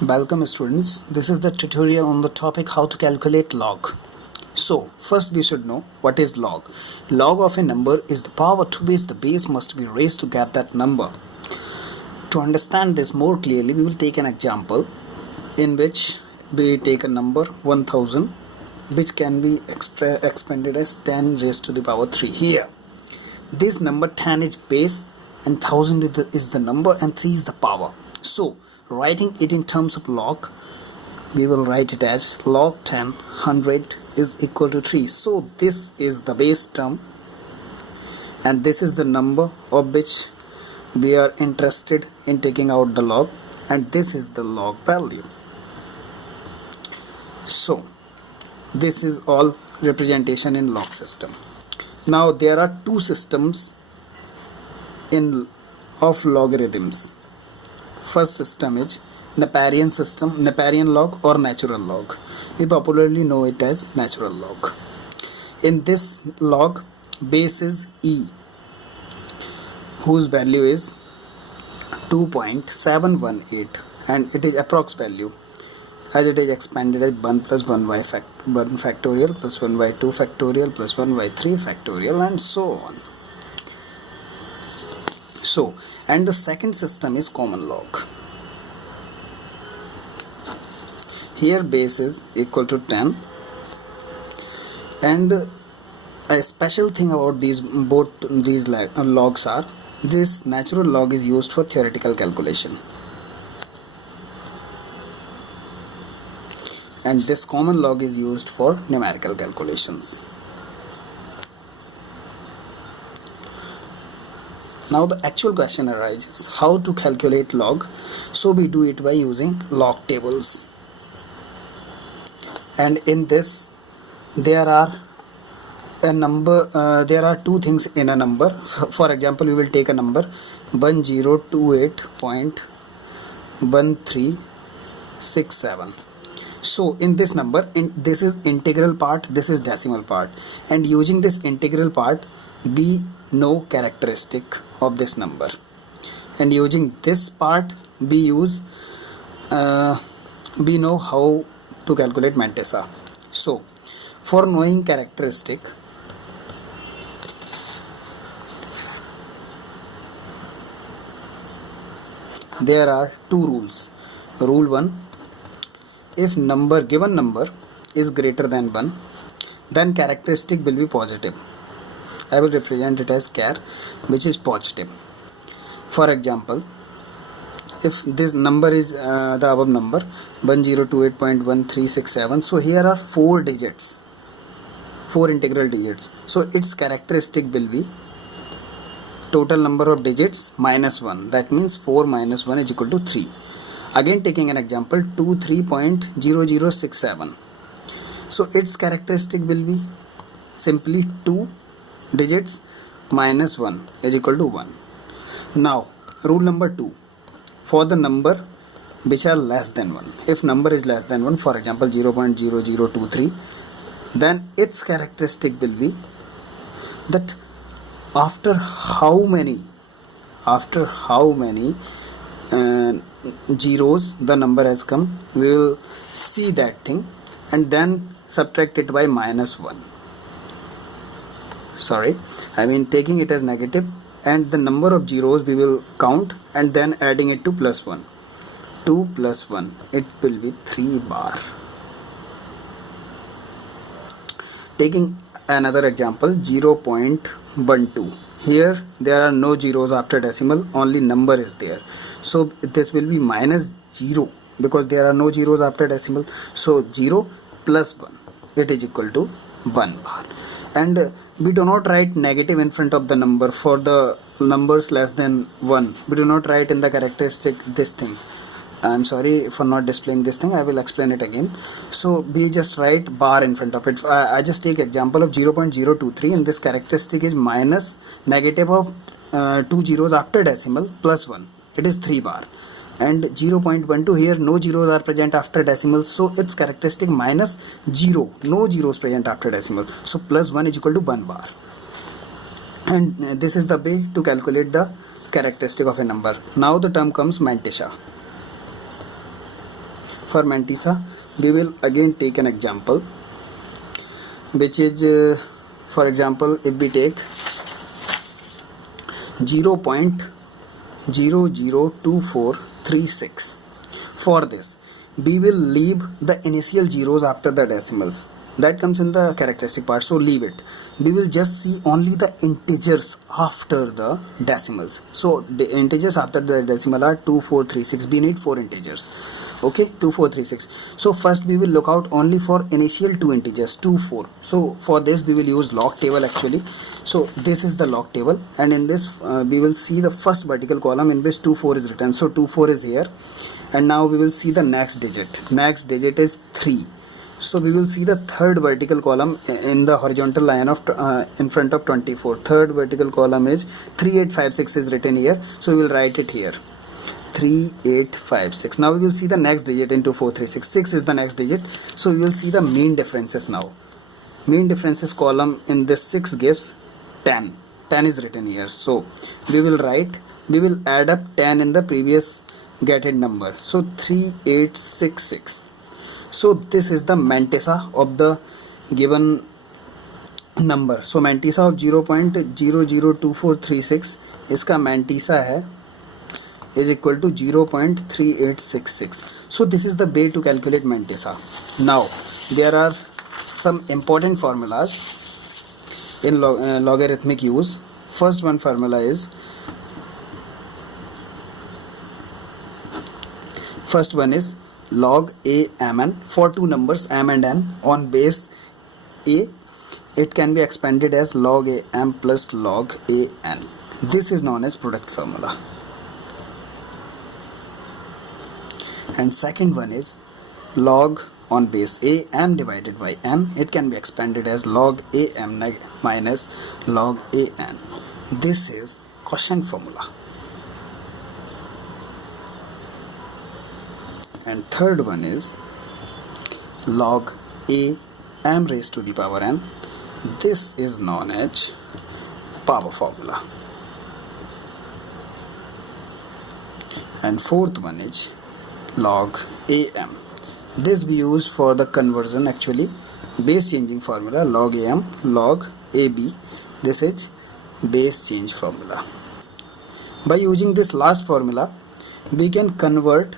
Welcome students, this is the tutorial on the topic how to calculate log. So first we should know what is log. Log of a number is the power to which the base must be raised to get that number. To understand this more clearly, we will take an example in which we take a number 1000 which can be expanded as 10 raised to the power 3. Here this number 10 is base and 1000 is the number and 3 is the power. So writing it in terms of log, we will write it as log 10 100 is equal to 3. So this is the base term and this is the number of which we are interested in taking out the log, and this is the log value. So this is all representation in log system. Now there are two systems of logarithms. First system is Neparian log or natural log. We popularly know it as natural log. In this log, base is e, whose value is 2.718 and it is approx value, as it is expanded as 1 plus 1y 1 factorial plus 1y 2 factorial plus 1y 3 factorial and so on. So, and the second system is common log. Here base is equal to 10, and a special thing about both these logs are this natural log is used for theoretical calculation and this common log is used for numerical calculations. Now the actual question arises how to calculate log. So we do it by using log tables, and in this there are two things in a number. For example, we will take a number 1028.1367. so in this number, this is integral part, this is decimal part, and using this integral part we know characteristic of this number, and using this part we know how to calculate mantissa. So for knowing characteristic, there are two rules. Rule 1, if given number is greater than 1, then characteristic will be positive. I will represent it as char, which is positive. For example, if this number is the above number 1028.1367, so here are 4 digits, 4 integral digits, so its characteristic will be total number of digits minus 1. That means 4 minus 1 is equal to 3. Again taking an example 23.0067, so its characteristic will be simply 2 digits minus 1 is equal to 1. Now rule number 2, for the number which are less than 1, if number is less than 1, for example 0.0023, then its characteristic will be that after how many zeros the number has come, we will see that thing and then subtract it by minus 1. Taking it as negative, and the number of zeros we will count and then adding it to plus 1. 2 plus 1, it will be 3 bar. Taking another example 0.12, here there are no zeros after decimal, only number is there, so this will be minus 0 because there are no zeros after decimal. So 0 plus 1, it is equal to 1 bar. And we do not write negative in front of the number for the numbers less than 1. We do not write in the characteristic this thing. I'm sorry for not displaying this thing, I will explain it again. So we just write bar in front of it. I just take example of 0.023, and this characteristic is minus negative of 2 zeros after decimal plus 1, it is 3 bar. And 0.12, here no zeros are present after decimal, so its characteristic minus 0, no zeros present after decimal, so plus 1 is equal to 1 bar. And this is the way to calculate the characteristic of a number. Now the term comes mantissa. For Mantissa, we will again take an example, which is, for example, if we take 0.002436. For this, we will leave the initial zeros after the decimals. That comes in the characteristic part, so leave it. We will just see only the integers after the decimals. So the integers after the decimal are 2436. We need 4 integers. Okay, 2436. So first we will look out only for initial 2 integers, 2, 4. So for this we will use log table actually. So this is the log table, and in this we will see the first vertical column in which 24 is written. So 24 is here, and now we will see the next digit. Next digit is 3. So we will see the third vertical column in the horizontal line of in front of 24. Third vertical column is 3856 is written here. So we will write it here, 3856. Now we will see the next digit into 436. 6 is the next digit. So we will see the mean differences now. Mean differences column in this 6 gives 10. 10 is written here. So we will add up 10 in the previous getted number. So 3866. So this is the mantissa of the given number. So mantissa of 0.002436 इसका mantissa है is equal to 0.3866. So this is the way to calculate mantissa. Now there are some important formulas in logarithmic use. First one formula is, log a mn for two numbers m and n on base a. It can be expanded as log a m plus log a n. This is known as product formula. And second one is log on base a m divided by n. It can be expanded as log a m minus log a n. This is quotient formula. And third one is log a m raised to the power n. This is known as power formula. And fourth one is log am. This we use for the conversion actually. Base changing formula, log am, log ab. This is base change formula. By using this last formula, we can convert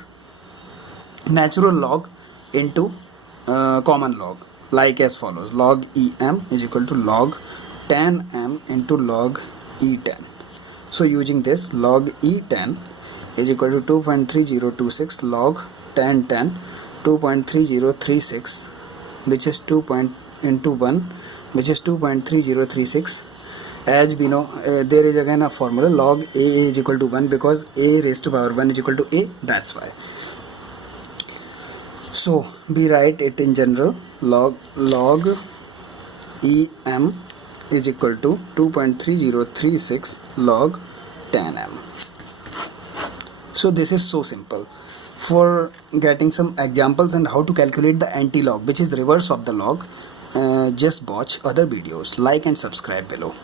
natural log into common log, like as follows: log em is equal to log tan m into log e10. So using this, log e10 is equal to 2.3026 log tan 2.3036, which is 2 into 1, which is 2.3036. As we know, there is again a formula, log a is equal to 1, because a raised to power 1 is equal to a, that's why. So we write it in general, log em is equal to 2.3036 log tan m. So this is so simple. For getting some examples and how to calculate the anti-log, which is reverse of the log, just watch other videos, like and subscribe below.